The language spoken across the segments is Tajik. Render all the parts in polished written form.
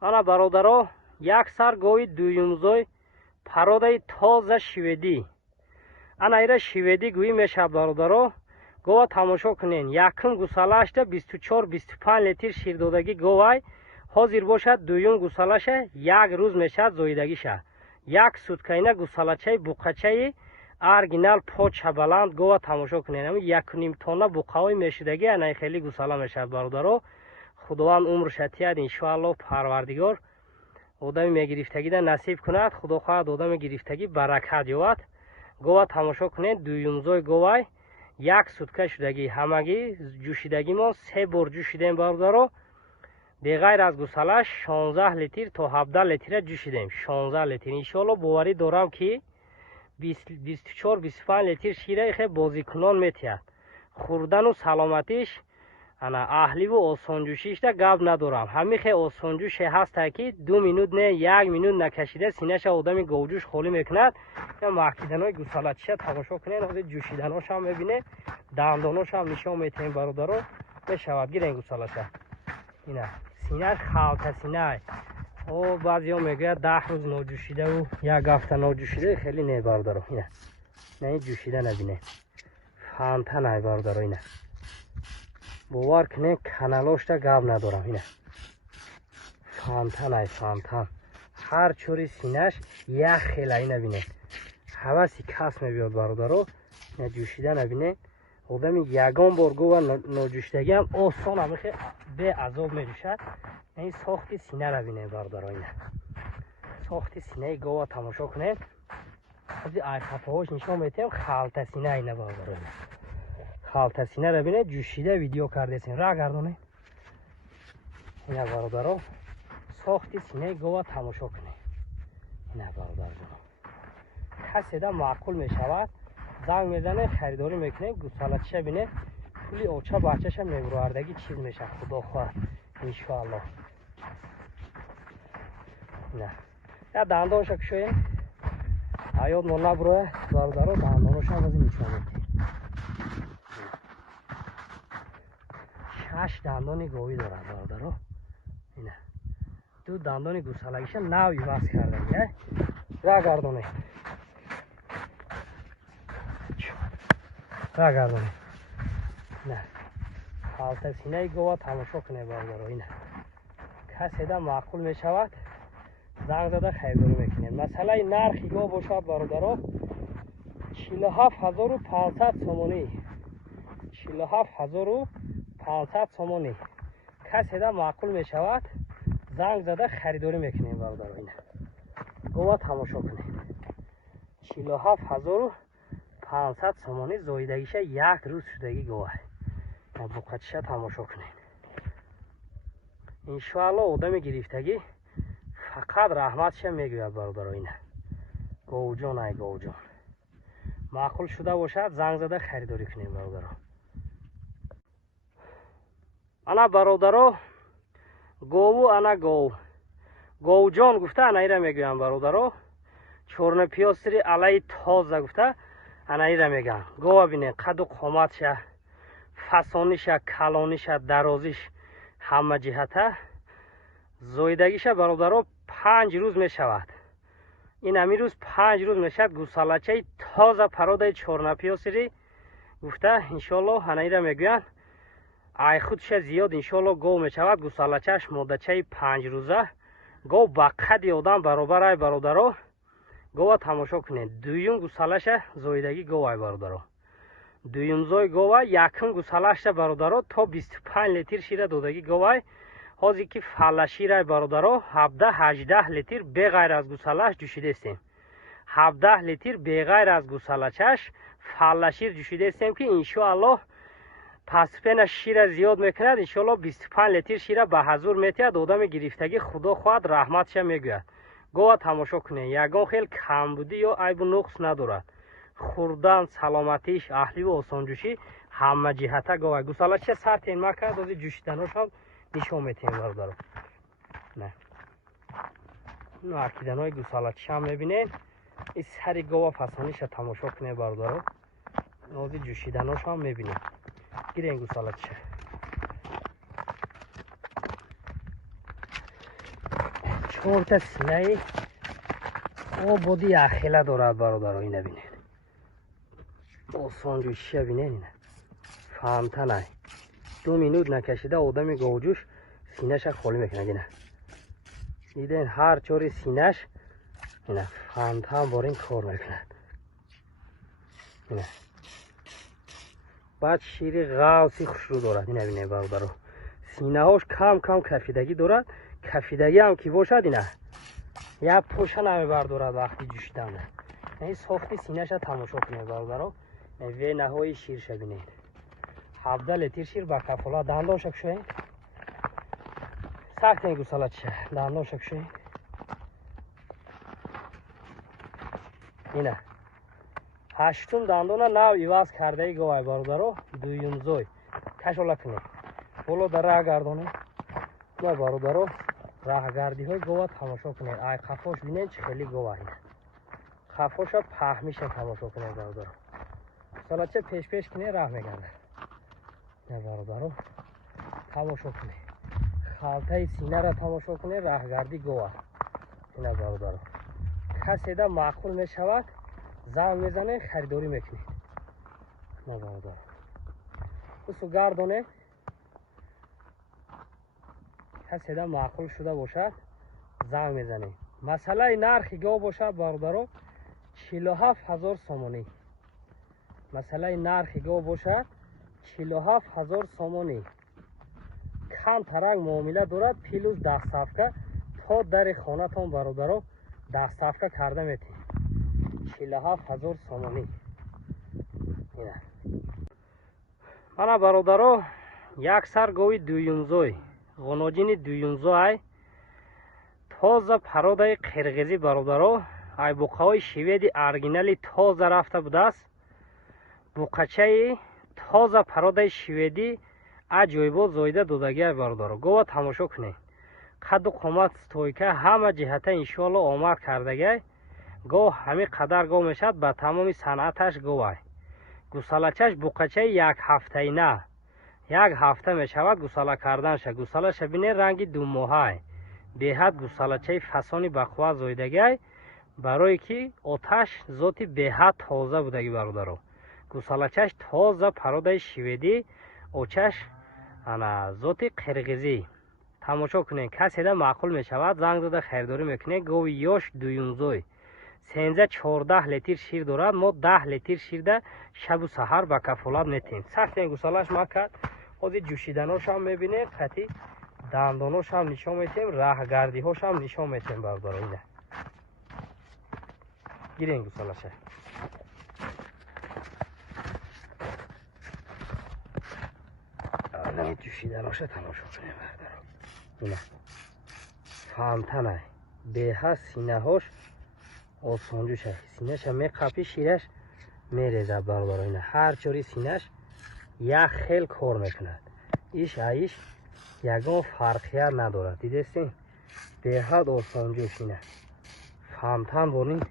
ана бародаро, як сар гови дуюмзой пародаи тоза шведӣ. ана ира шведӣ гӯӣ мешавад бародаро. гова тамошо кунед. якум гусалашда 24-25 литр шир додагӣ говай. ҳозир бошад дуюм гусалаша як рӯз мешавад зоидагиша. як суткаина гусалачаи буқачаи оригинал поча баланд гова тамошо кунед. ами 1.5 тонна буқаҳои мешудагӣ анаи хеле гусала мешавад бародаро. худованд умрша тиҳад иншоаллоҳ парвардигор одами мегирифтагида насиб кунад. худо хоҳад одами гирифтагӣ баракат ёбад. гова тамошо кунед. дуюмзой говай як сутка шудагӣ ҳамагӣ ҷӯшидагӣ мо 3 бор ҷӯшидем бародаро. беғайр аз гусалаш 16 литр то 17 литр ҷӯшидем. 16 литр иншоаллоҳ боварӣ дорам ки 24-25 литр шира ихе бозикунон метиҳад. хурдану саломатиш ана аҳливу осонҷӯшишда гап надорам. ҳамихе осонҷӯше ҳаста ки 2 минут не 1 минут накашида синаша одами говҷӯш холӣ мекунад. я маҳкиданои гусалачиша тамошо кунед. ҳозир ҷӯшиданошам мебинед. дандоношам нишон метиҳем бародаро. мешавад гирен гусалаша. ина синаш халта синай. баъзеҳо мегӯяд 10 рӯз ноҷӯшидаву як ҳафта ноҷӯшида хеле не бародаро. ина не ҷӯшида набинед. фанта най бародаро. ина бовар кунед каналошда гап надорам. ина фантан ай фантан. ҳар чори синаш як хела. ина бинед ҳаваси кас мебиёд бародаро. ина ҷӯшида набинед. одами ягон бор гова ноҷӯшидагиам осон амихе беазоб меҷӯшад. ин сохти сина набинед бародаро. ина сохти синаи гова тамошо кунед. ҳозир айқапаҳош нишон метиҳем. халта сина ина бародаро. халта сина набинед. ҷӯшида видео кардесем. ра гардонед. ина бародаро сохти синаи гова тамошо кунед. ина бародаро каседа маъқул мешавад. занг мезанед харидорӣ мекунед. гусалачиша бинед. пули оча бачаша мебуровардагӣ чиз мешавад. худо хоҳад иншоаллоҳ. ина я дандонша кушоед. ҳаёт мо набурояд бародаро. дандоноша ҳозир нишон метиҳем. 6 дандони говӣ дорад бародаро. ина 2 дандони гусалагиша нави вас кардаги. ра гардонед. ра гардонед. ина халта синаи гова тамошо кунед бародаро. ина каседа маъқул мешавад. занг зада харидорӣ мекунед. масъалаи нархи гов бошад бародаро 47500 сомонӣ. 47500 сомонӣ. каседа маъқул мешавад. занг зада харидорӣ мекунед бародаро. ина гова тамошо кунед. 47500 сомонӣ зоидагиша як рӯз шудагӣ гова. ина буқачиша тамошо кунед. иншоаллоҳ одами гирифтагӣ фақат раҳматиша мегӯяд бародаро. ина говҷон ай говҷон. маъқул шуда бошад занг зада харидорӣ кунед бародаро. ана бародаро гову ана гов. говҷон гуфта ана ира мегӯям бародаро. чорнопиёсри алаи тоза гуфта ана ира мегӯям. гова бинед қаду қоматша, фасониша, калониша, дарозиш ҳама ҷиҳата зоидагиша бародаро 5 рӯз мешавад. ин ами рӯз 5 рӯз мешавад. гусалачаи тоза пародаи чорнопиёсри гуфта иншоаллоҳ ана ира мегӯянд. ай худша зиёд иншоаллоҳ гов мешавад. гусалачааш модачаи 5 рӯза. гов ба қади одам баробар ай бародаро. гова тамошо кунед. дуюм гусалаша зоидагӣ гов ай бародаро. дуюмзой гова якум гусалаша бародаро то 25 литр шира додагӣ гов ай. ҳозир ки фалаширай бародаро 17-18 литр беғайр аз гусалаш ҷӯшидестем. 17 литр беғайр аз гусалачаш фалашир ҷӯшидестем ки иншоаллоҳ паспена шира зиёд мекунад. иншоаллоҳ 25 литр шира ба ҳазур метиҳад. одами гирифтагӣ худо хоҳад раҳматиша мегӯяд. гова тамошо кунед. ягон хел камбудӣ ё айбу нуқс надорад. хурдан, саломатиш, аҳливу осонҷӯшӣ ҳама ҷиҳата гова. гусалачиша сар тенма кард. ҳозир ҷӯшиданошам нишон метиҳем бародаро. не маҳкиданои гусалачишам мебинед. ин сари гова фасониша тамошо кунед бародаро. ҳозир ҷӯшиданошам мебинед. гирен гусалачиша. 4 تا سینه آبادی یخیله دارد برادرها. اینه بینید آسان جوشیه بینید. اینه فهمته نه 2 مینوت نکشیده آدمی گوجوش سینه‌ش خالی میکنه. اینه دیدین هر چوری سینه‌ش اینه فهمته هم بار این کار میکنه. اینه بعد شیر غوثی خوشرو دارد. اینه بینید برادرها سینه هاش کم کم کفیدگی دارد. کفیدگی هم کی باشد اینه یک پوشه نمیبردارد وقتی جوشیدن. این ساختی سینه‌ش تماشا کنید برادرها. وی نهایی شیر بینید 17 لیتر شیر با کفاله دندان شوید. سخت این گوساله چه دندان شوید. اینه هشتم دندان نو ایواز کرده ای گوای برادرها. دویم زوی کشوله کنید بولو در راه گردانه. نه برادرها راه گردی های گوه تماشا کنید. ای خفاش بینید چه خیلی گوه اینه خفاش ها پهمیشه تماشا کنید برادرها. گوساله چه پیش کنید راه میگرده. نه برادرها تماشا کنید خالته سینه را تماشا کنید راه گردی گوه. نه برادرها کسی ده معقول میشود زنگ میزنه خریداری میکنید. نه برادرها بسو گردانه کسی ده معقول شده باشد زنگ میزنه. مسئله نرخ گاو باشد برادرها 47,000 سامانی. مسئله نرخ گاو باشد 47,000 سامانی. کم ترنگ معامله دارد. پیلوز دستافکه تا در خانه تان برادرها دستافکه کرده میتین 47,000 سامانی. اینه من برادرها یک سر گوی دویونزوی غناجین دویونزوی تازه پراده قرغیزی برادرها. ای بوقهای شویدی ارگینالی تازه رفته بوده است. بوقچه تازه پراده شویدی اجایبا زایده دودگی برادرها. گوه تماشا کنید قد و قامت ستویکه همه جهته انشاءالله آمد کردگی. گوه همین قدر گوه میشد به تمام صنعتش گوه. گوسالچش بوقچه یک هفته نه یک هفته میشود گوساله کردنش. گوساله شبینه رنگی 2 ماهه بهت گوسالچه فسانی بخوا زایدگی برای که آتش ذاتی بهت تازه بودگی برادرها. گوسالچش تازه پراده شویدی اوچش انا ذاتی قرغیزی. تماشا کنین کسی ده معقول میشود زنگ زده خریداری میکنه. گوی یاش دویونزوی 13-14 لیتر شیر دارد. ما 10 لیتر شیر ده شب و سحر به کفالت میتیم. سخت این گوسالش ما کرد خودی جوشیدناش هم میبینید خطی دنداناش هم نشان میتیم راه گردی هاش هم نشان میتیم برادرها. اینه گیرین گوسالش آدمی جوشیدناش تماشا کنیم برادرها. اینه فهمته نه به هست سینه هاش آسانجوشه سینهش هم میقپی شیرش میریزد برادرها. اینه هر چوری سینهش یک خیل کار میکند. ایش ایش یگان فرقیت ندارد. دیدستین به حد آسانجوش. اینه فهمتن بانین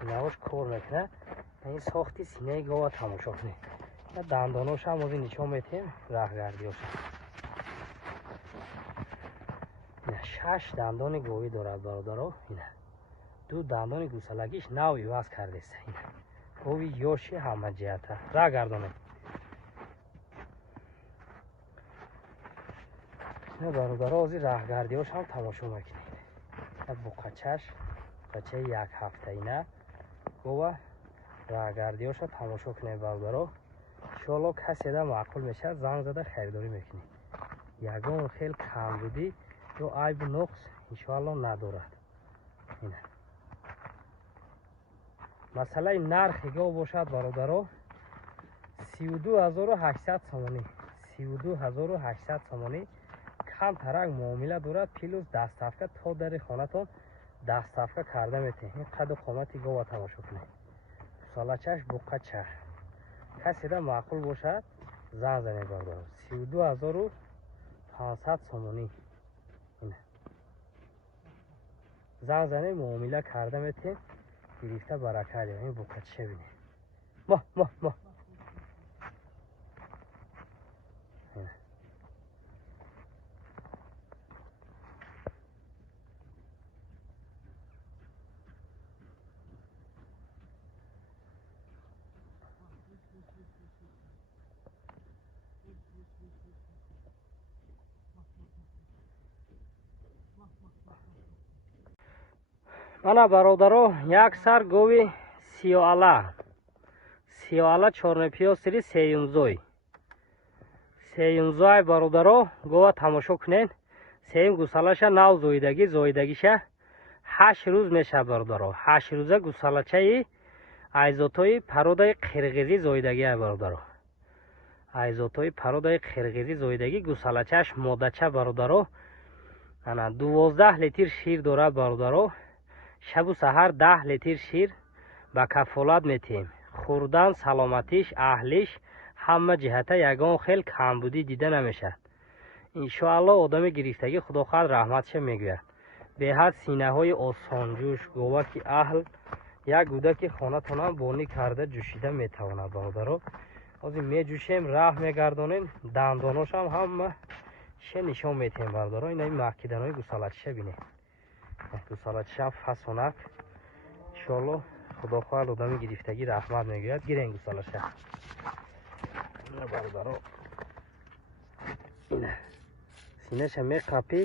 سینه هاش کار میکنه. این ساختی سینه گاوه تماشا کنید. دنداناش هم از این نشان میتیم راه گردی هاش. 6 دندان گاوی دارد برادرها. اینه 2 دندان گوسالگیش نو ایواز کرده است. اینه گاوی یاشی همه جهته راه گردانه. نه برادرها از این راه گردی هاش هم تماشا میکنید. بوقچش بچه یک هفته اینه گوه راه گردی هاش تماشا کنید برادرها. انشاءالله کسی ده معقول میشه زنگ زده خریداری میکنید. یگان خیلی کم بودی یا عیب نقص انشاءالله ندارد. اینه مسئله نرخ گاو باشد برادرها 32,800 سامانی. 32,800 سامانی کم ترک معامله دارد. پیلوز دستافکه تا در خانه تان دستافکه کرده میتین. این قد و قامتی گاو تماشا کنید. گوسالچش بوقچه کسی ده معقول باشد زنگ زنید برادرها. 32,500 سامانی. اینه زنگ زنید معامله کرده میتین گرفته برکت. این بوقچه بینید ما Ана бародаро, як сар гови сиёала 4 сеюмзой бародаро гова тамошо кунед. сеюм гусалаша нав зоидагиша 8 рӯз меша бародаро. 8 рӯза гусалачаи айзотои пародаи қирғизӣ зоидагия бародаро. айзотои пародаи қирғизӣ зоидаги гусалачаш модача бародаро. ана 12 литр шир дорад бародаро. шабу саҳар 10 литр шир ба кафолат метиҳем. хӯрдан, саломатиш, аҳлиш ҳама ҷиҳата ягон хел камбудӣ дида намешад. иншоалло одами гирифтагӣ худохоҳад раҳматша мегӯяд. беҳад синаҳои осонҷӯш говаки аҳл як гудаки хонатонам бонӣ карда ҷӯшида метавонад бародаро. ҳозир меҷӯшем, раҳ мегардонем, дандоношам ҳама ше нишон метиҳем бародаро. инаи маҳкиданои гусалачиша бинем. гусалачишам фасонак. иншоалло худохоҳад одами гирифтагӣ раҳмат мегӯяд. гирем гусалаша бародаро. синаша меқапӣ,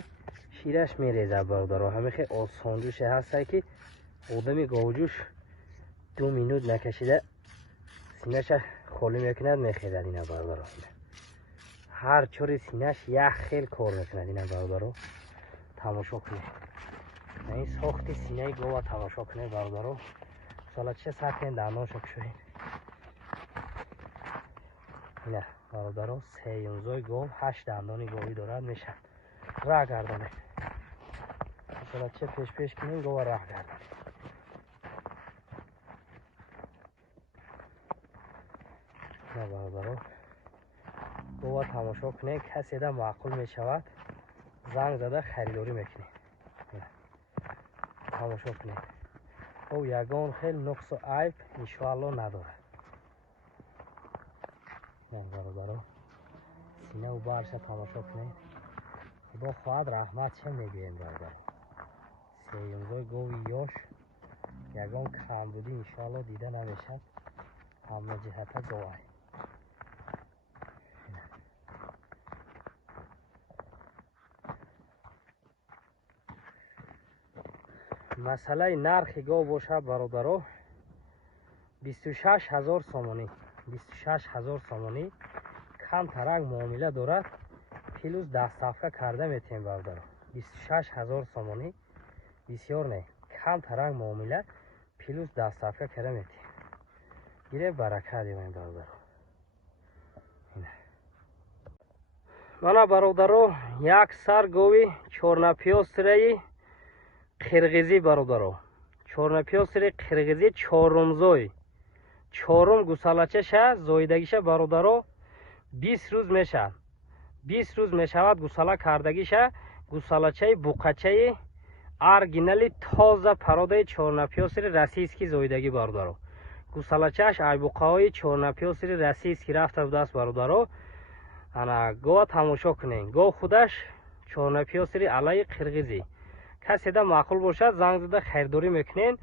шираш мерезад бародаро. ҳамихе осонҷӯше ҳастае ки одами говҷӯш 2 минут накашида синаша холӣ мекунад, мехезад. ина бародаро, ҳар чори синаш як хел кор мекунад. ина бародаро, тамошо кунед. ин сохти синаи гова тамошо кунед бародаро. гусалачиша сатен дандоншо кушоед. ина бародаро, сеюмзой гов 8 дандони говӣ дорад. мешад раҳ гардонед. гусалачиша пеш кунем, гова раҳ гардонед. ина бародаро, гова тамошо кунед. каседа маъқул мешавад, занг зада харидорӣ мекунед. тамошо кунед. ов ягон хел нуқсу айб иншоалло надорад. бародаро, синаву барша тамошо кунед. худо хоҳад раҳматша мегӯем бародаро. сеюмзой гови ёш ягон камбудӣ иншоалло дида намешад. ҳама ҷиҳата говай. масъалаи нархи гов бошад бародаро, 26 000 сомонӣ. 26 000 сомонӣ камтарак муомила дорад. плюс дастсафка карда метиҳем бародаро. 26 000 сомонӣ бисёр не, камтарак муомила плюс дастсафка карда метиҳем. гире барака дивем бародаро. мана бародаро, як сар гови чорнапёстраи қирғизӣ бародаро. чорнапёстраи қирғизӣ чорумзой. чорум гусалачаша зоидагиша бародаро 20 рӯз мешад. 20 рӯз мешавад гусала кардагиша. гусалачаи буқачаи аргинали тоза пародаи чорнапёстри расийски зоидаги бародаро. гусалачааш айбуқаҳои чорнапёстри расийски рафта будааст бародаро. ана гова тамошо кунед. гов худаш чорнапёстри алаи қирғизӣ. каседа маъқул бошад, занг зада харидорӣ мекунед.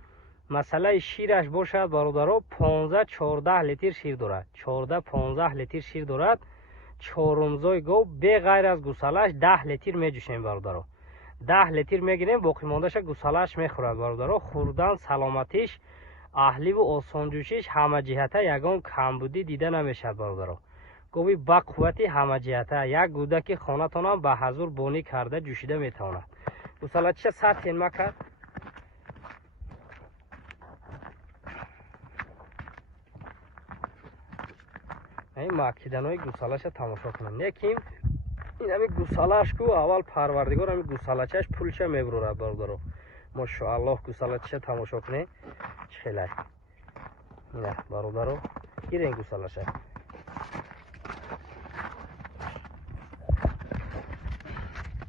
масъалаи шираш бошад бародаро, 15-14 литр шир дорад. 14-15 литр шир дорад. чорумзой гов беғайр аз гусалаш 10 литр меҷӯшем бародаро. 10 литр мегирем, боқимондаша гусалаш мехӯрад бародаро. хӯрдан, саломатиш, аҳливу осонҷӯшиш ҳама ҷиҳата ягон камбудӣ дида намешад бародаро. гови ба қуввати ҳама ҷиҳата як гудаки хонатонам ба ҳазур бонӣ карда ҷӯшида метавонад. гусалачиша сатен макард. ин маъкиданои гусалаша тамошо кунем. неким ин ами гусалашку аввал парвардигор ами гусалачаш пулша мебурорад бародаро. мошоаллоҳ, гусалачиша тамошо кунем чхелай. ина бародаро, гирем гусалаша.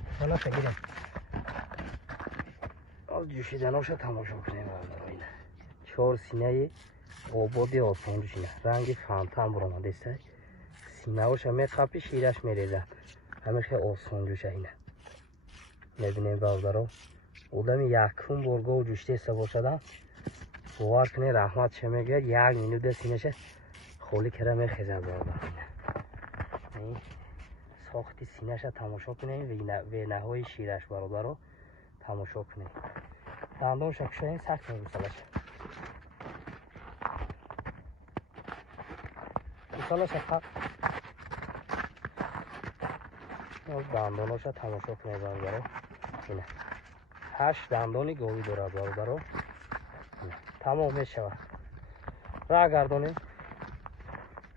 гусалаша гирем. аз ҷӯшиданоша тамошо кунем бародаро. ина 4 синаи ободи осонҷӯш. ина ранги фантан буромадеста. синаоша меқапӣ, шираш мерезад. ҳамихе осонҷӯша. ина мебинем бародаро. одами якум бор гов ҷӯштеса бошадам, бовар кунед раҳматша мегӯяд. 1 минута синаша холӣ карда мехезад бародаро. ин сохти синаша тамошо кунем. венаҳои шираш бародаро тамошо кунем. دندون شکشایی سخت میگوسالش گوسالش فقط دنداناش تماشا کنید برادرو. اینه 8 دندانی گاوی دارد برادرو. تمام میشود. راه گردونید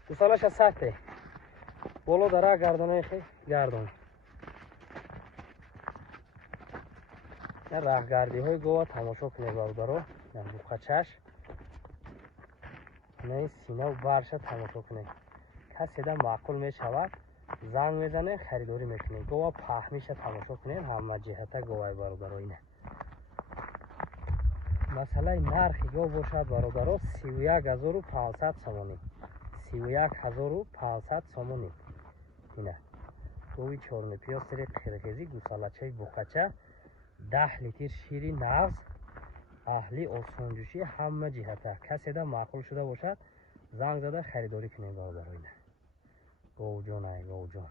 گوسالش سخته بالا در راه گردونید خیلی گردونید. راه گردی های گاو تماشا کنید برادرو. بوقچش نه سینه و برش تماشا کنید. کسی ده معقول میشود زنگ میزنه خریداری میکنه گاو پهمیش تماشا کنید همه جهت گاوی برادرو. اینه مثلا نرخ گاو باشد برادرو 31500 سومانی 31500 سومانی. اینه گاوی چهارم پیاز سری قرقیزی گوسالچه بوقچه 10 لیتر شیری نغز اهلی آسانجوشی همه جهته کسی ده معقول شده باشد زنگ زده خریداری کنید برادرو. اینه گاو جان ای گاو جان.